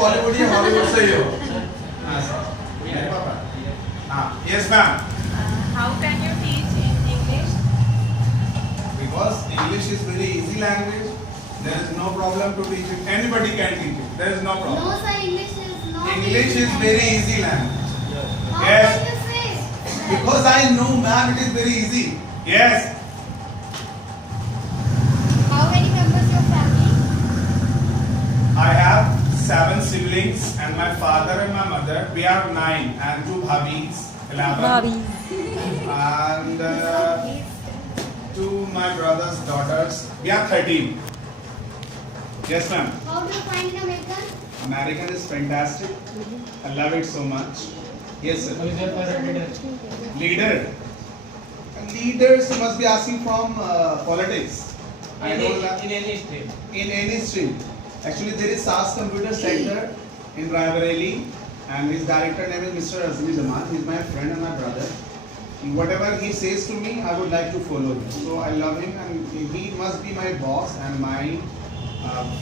बॉलीवुड या हॉलीवुड से ही हो? हाँ सर, मेरे पापा। हाँ, yes ma'am. How can you teach in English? Because English is very easy language. There is no problem to teach it. Anybody can teach it. There is no problem. No sir, English is not English is very easy language. How Yes. can you say? Because I know ma'am, it is very easy. Yes. How many members your family? I have 7 siblings and my father and my mother. We are 9 and 2 bhabis, 11. And 2 my brothers, daughters. We are 13. Yes, ma'am. How do you find in American? American is fantastic. I love it so much. Yes, sir. Who is your favorite leader? Leader. Leaders you must be asking from politics. I don't like In any stream. in any stream. Actually, there is SAS Computer Center in Raebareli, and his director name is Mr. Azmi Zaman. He is my friend and my brother. Whatever he says to me, I would like to follow him. So I love him, and he must be my boss and my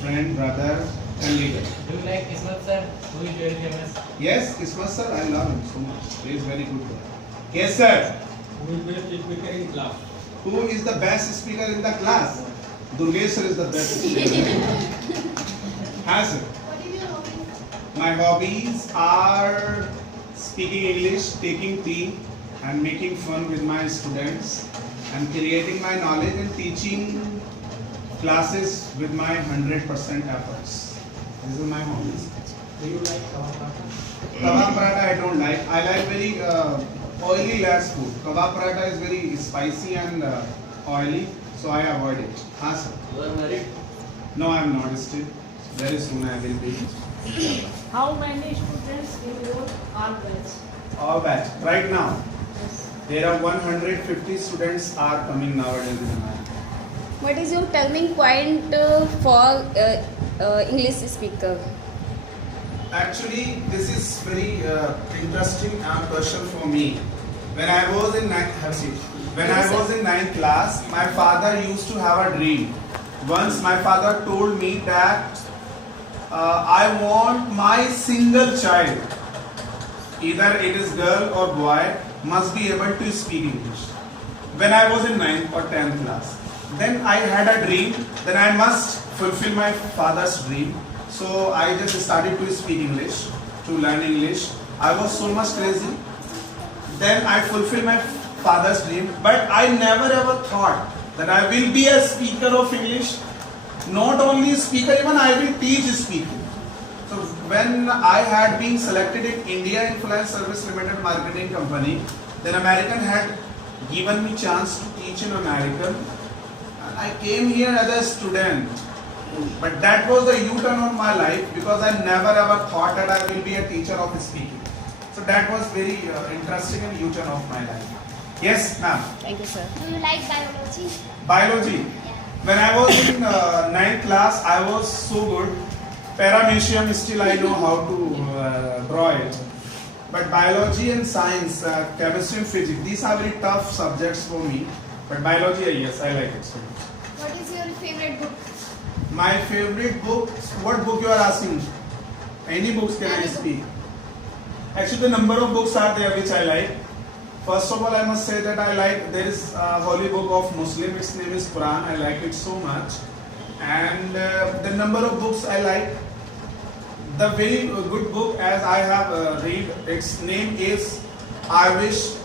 friend, brother, and leader. Do you like Ismat sir? Who is very famous? Yes, Ismat sir, I love him so much. He is very good guy. Yes, sir. Who is best speaker in class? Who is the best speaker in the class? Durgesh sir is the best speaker. Hi, sir. What is your hobby? My hobbies are speaking English, taking tea, and making fun with my students, and creating my knowledge and teaching classes with my 100% efforts. These are my hobbies. Do you like kebab? Kebab paratha I don't like. I like very oily less food. Kebab paratha is very spicy and oily, so I avoid it. Ah, sir. You are married? No, I am not still. Very soon I will be. How many students in your all batch? All batch. Right now, there are 150 students are coming nowadays in America. What is your turning point for English speaker? Actually, this is very interesting question for me. When I was in ninth class, my father used to have a dream. Once my father told me that I want my single child, either it is girl or boy, must be able to speak English. When I was in 9th or 10th class, then I had a dream that I must fulfill my father's dream. So I just started to speak English, to learn English. I was so much crazy. Then I fulfilled my father's dream, but I never ever thought that I will be a speaker of English. Not only speaker, even I will teach speaking. So when I had been selected in India Influence Service Limited marketing company, then American had given me chance to teach in American. And I came here as a student, but that was the U-turn of my life because I never ever thought that I will be a teacher of speaking. So that was very interesting and U-turn of my life. Yes, ma'am. Thank you, sir. Do you like biology? Biology. When I was in 9th class, I was so good. Paramecium still I know how to draw it. But biology and science, chemistry and physics, these are very tough subjects for me. But biology, yes, I like it so much. What is your favorite book? My favorite book, what book you are asking? Any books can I Any book. speak? Actually, the number of books are there which I like. First of all, I must say that I like, there is a holy book of Muslim, its name is Quran, I like it so much. And the number of books I like, the very good book as I have read, its name is I Wish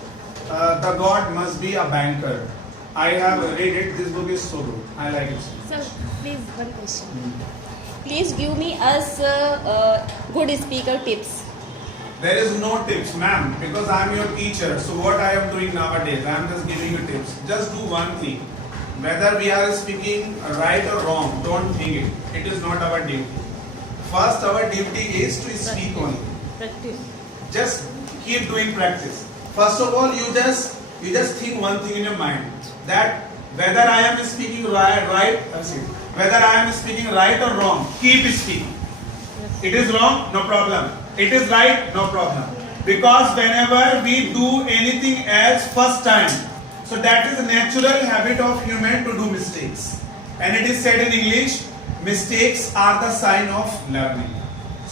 the God Must Be a Banker. I have read it, this book is so good, I like it so much. Sir, please one question. Please give me us good speaker tips. There is no tips, ma'am, because I am your teacher. So what I am doing nowadays, I am just giving you tips. Just do one thing. Whether we are speaking right or wrong, don't think it. It is not our duty. First, our duty is to speak only. Practice. Just keep doing practice. First of all, you just think one thing in your mind, that whether I am speaking whether I am speaking right or wrong, keep speaking. It is wrong, no problem. It is right, no problem. Because whenever we do anything else first time, so that is a natural habit of human to do mistakes. And it is said in English, mistakes are the sign of learning.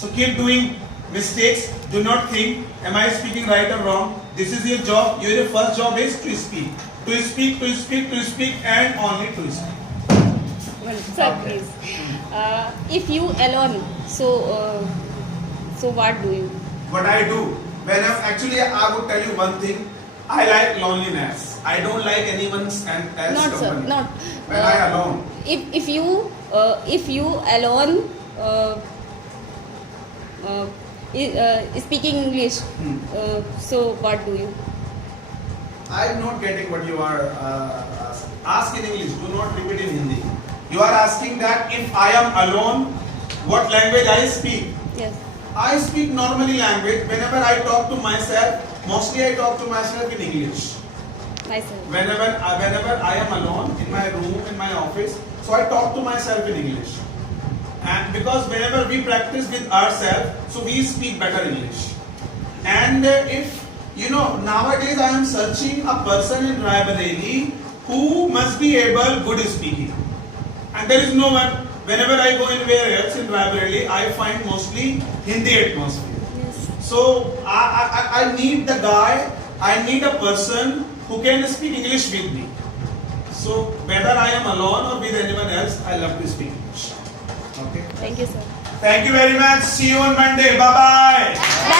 So keep doing mistakes. Do not think, am I speaking right or wrong? This is your job. Your first job is to speak. To speak, to speak, to speak, and only to speak. Well, sir, Okay. please. If you alone, so what do you? What I do, when I'm actually, I would tell you one thing. I like loneliness. I don't like anyone's else Not sir, company. not. When I alone. If you alone speaking English, so what do you? I'm not getting what you are ask in English. Do not repeat in Hindi. You are asking that if I am alone, what language I speak? Yes. I speak normally language. Whenever I talk to myself, mostly I talk to myself in English. Myself. Whenever I am alone in my room, in my office, so I talk to myself in English. And because whenever we practice with ourselves, so we speak better English. And if you know, nowadays I am searching a person in Raebareli who must be able good speaking. And there is no one. Whenever I go anywhere else in Raebareli, I find mostly Hindi atmosphere. Yes. So I need the guy, I need a person who can speak English with me. So whether I am alone or with anyone else, I love to speak English. Okay. Thank you, sir. Thank you very much. See you on Monday. Bye bye. Bye.